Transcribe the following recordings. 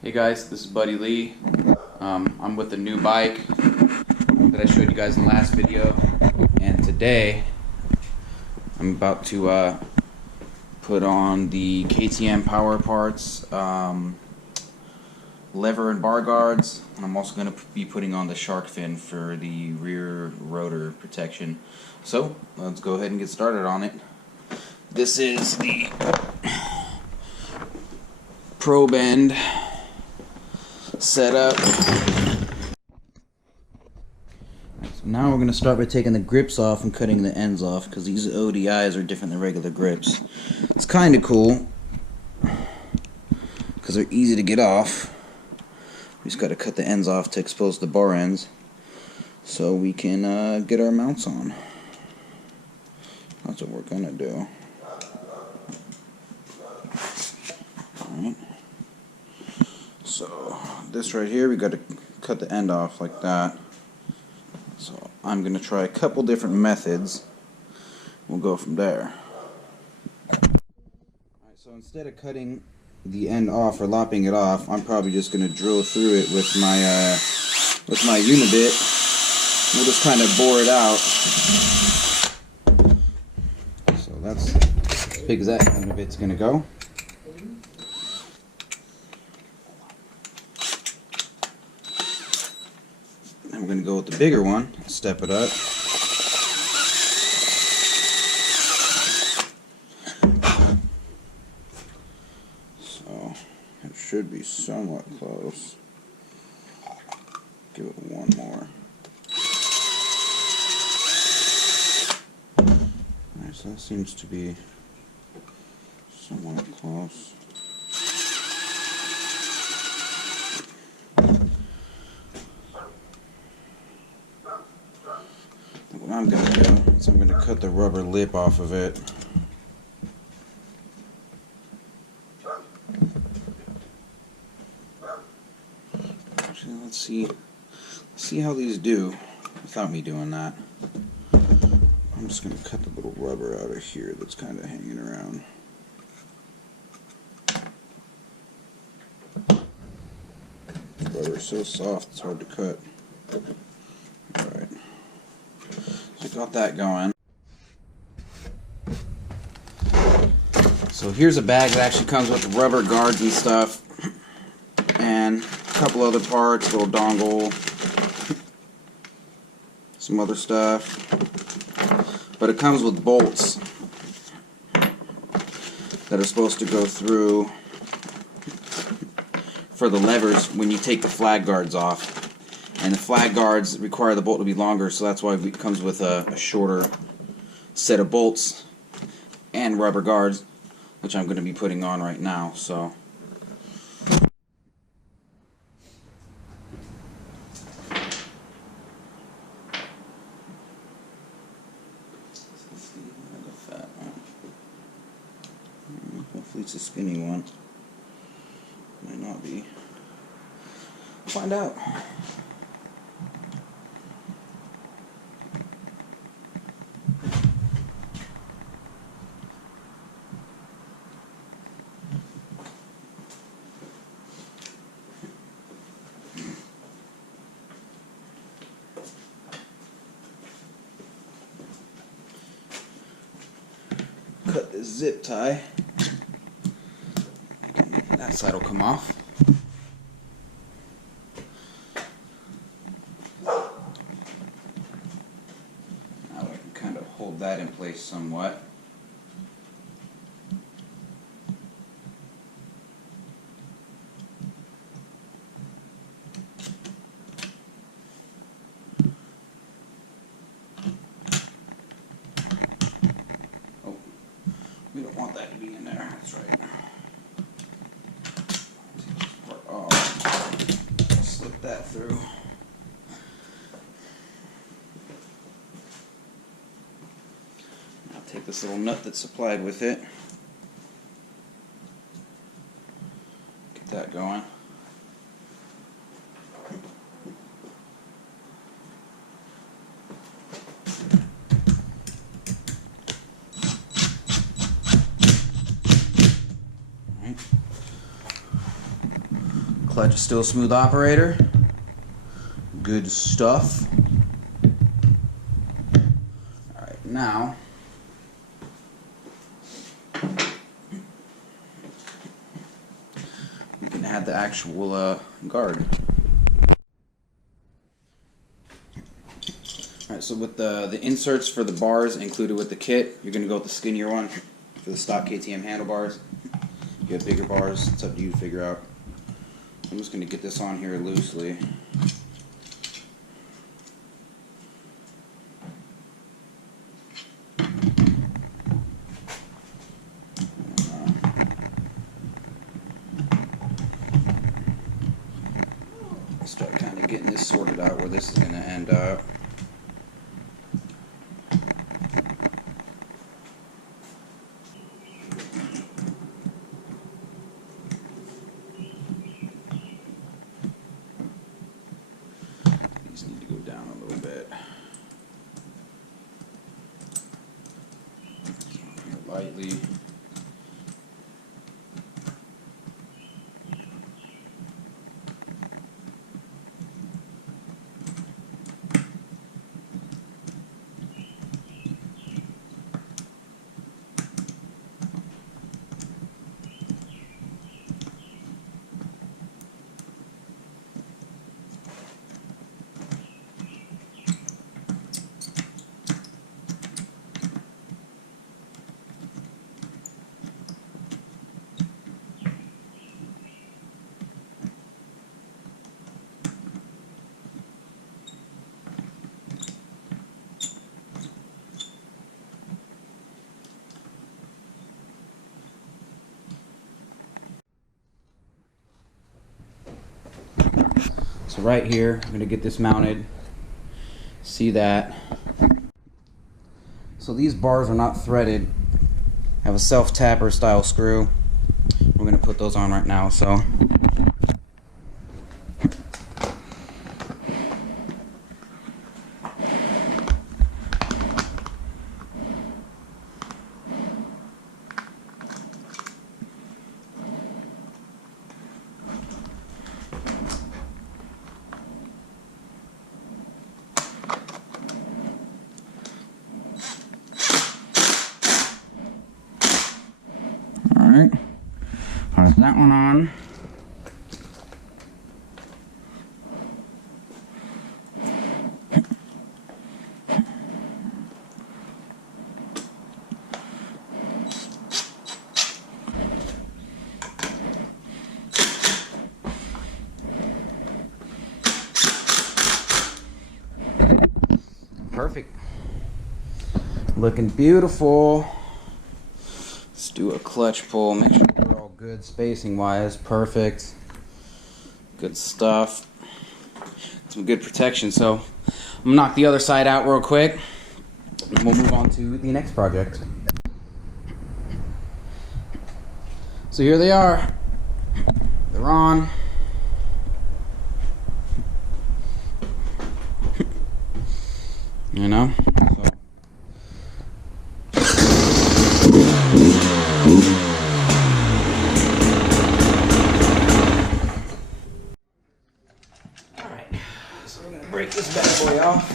Hey guys, this is Buddy Lee. I'm with a new bike that I showed you guys in the last video, and today I'm about to put on the KTM Power Parts lever and bar guards, and I'm also going to be putting on the shark fin for the rear rotor protection. So let's go ahead and get started on it. This is the probe end setup. So now we're going to start by taking the grips off and cutting the ends off, because these ODIs are different than regular grips. It's kind of cool because they're easy to get off. We just got to cut the ends off to expose the bar ends so we can get our mounts on. That's what we're going to do. Alright. So this right here, we got to cut the end off like that. So I'm going to try a couple different methods. We'll go from there. Alright, so instead of cutting the end off or lopping it off, I'm probably just going to drill through it with my unibit. We'll just kind of bore it out. So that's as big as that unibit's going to go. And we're going to go with the bigger one, step it up. So it should be somewhat close. Give it one more. Alright, so that seems to be somewhat close. What I'm going to do is I'm going to cut the rubber lip off of it. Actually, let's see how these do without me doing that. I'm just going to cut the little rubber out of here that's kind of hanging around. The rubber's so soft it's hard to cut. Alright. So got that going. So here's a bag that actually comes with rubber guards and stuff, and a couple other parts, little dongle, some other stuff. But it comes with bolts that are supposed to go through for the levers when you take the flag guards off. And the flag guards require the bolt to be longer, so that's why it comes with a shorter set of bolts and rubber guards, which I'm going to be putting on right now. So hopefully it's a skinny one. Might not be. We'll find out. Cut this zip tie. That side will come off. Now I can kind of hold that in place somewhat. We don't want that to be in there, that's right. Take this part off. Slip that through. I'll take this little nut that's supplied with it. Get that going. Clutch is still a smooth operator. Good stuff. Alright, now we can add the actual guard. Alright, so with the inserts for the bars included with the kit, you're going to go with the skinnier one for the stock KTM handlebars. If you have bigger bars, it's up to you to figure out. I'm just going to get this on here loosely. Start kind of getting this sorted out where this is going to end up. These need to go down a little bit. Lightly. So right here, I'm going to get this mounted. See that? So these bars are not threaded. I have a self-tapper style screw. We're going to put those on right now. So alright, put that one on. Perfect. Looking beautiful. Let's do a clutch pull, make sure we're all good spacing wise. Perfect. Good stuff. Some good protection. So I'm gonna knock the other side out real quick and we'll move on to the next project. So here they are. They're on. You know? Alright, so we're going to break this bad boy off.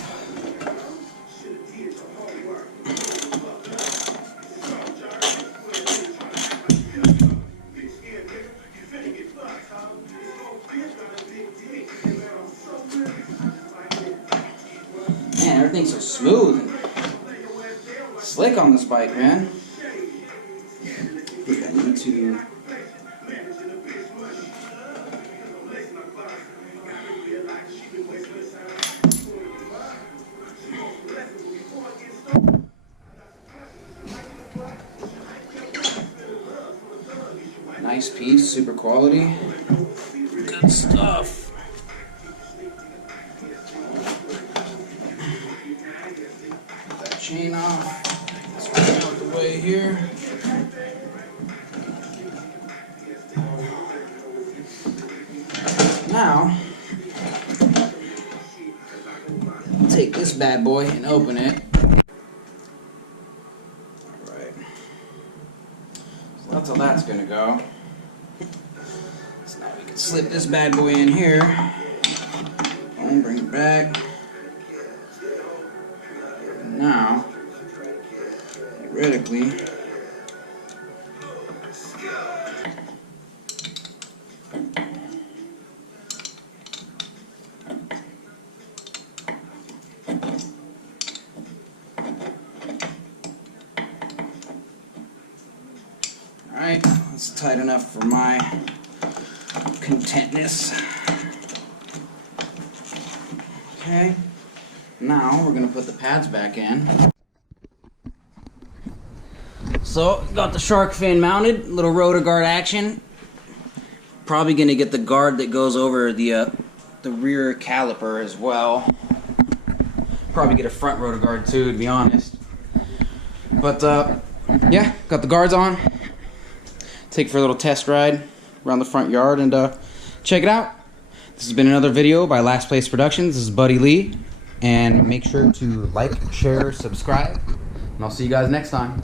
Man, everything's so smooth and slick on this bike, man. I think I need to nice piece, super quality. Good stuff. Chain off. Let's get it out the way here. Now, take this bad boy and open it. Alright. So that's how that's gonna go. So now we can slip this bad boy in here. Boom, bring it back. Now, theoretically, alright, that's tight enough for my contentness. Okay, now we're going to put the pads back in. So, got the shark fin mounted, little rotor guard action. Probably going to get the guard that goes over the rear caliper as well. Probably get a front rotor guard too, to be honest. But yeah, got the guards on. Take it for a little test ride around the front yard and check it out. This has been another video by Last Place Productions. This is Buddy Lee. And make sure to like, share, subscribe. And I'll see you guys next time.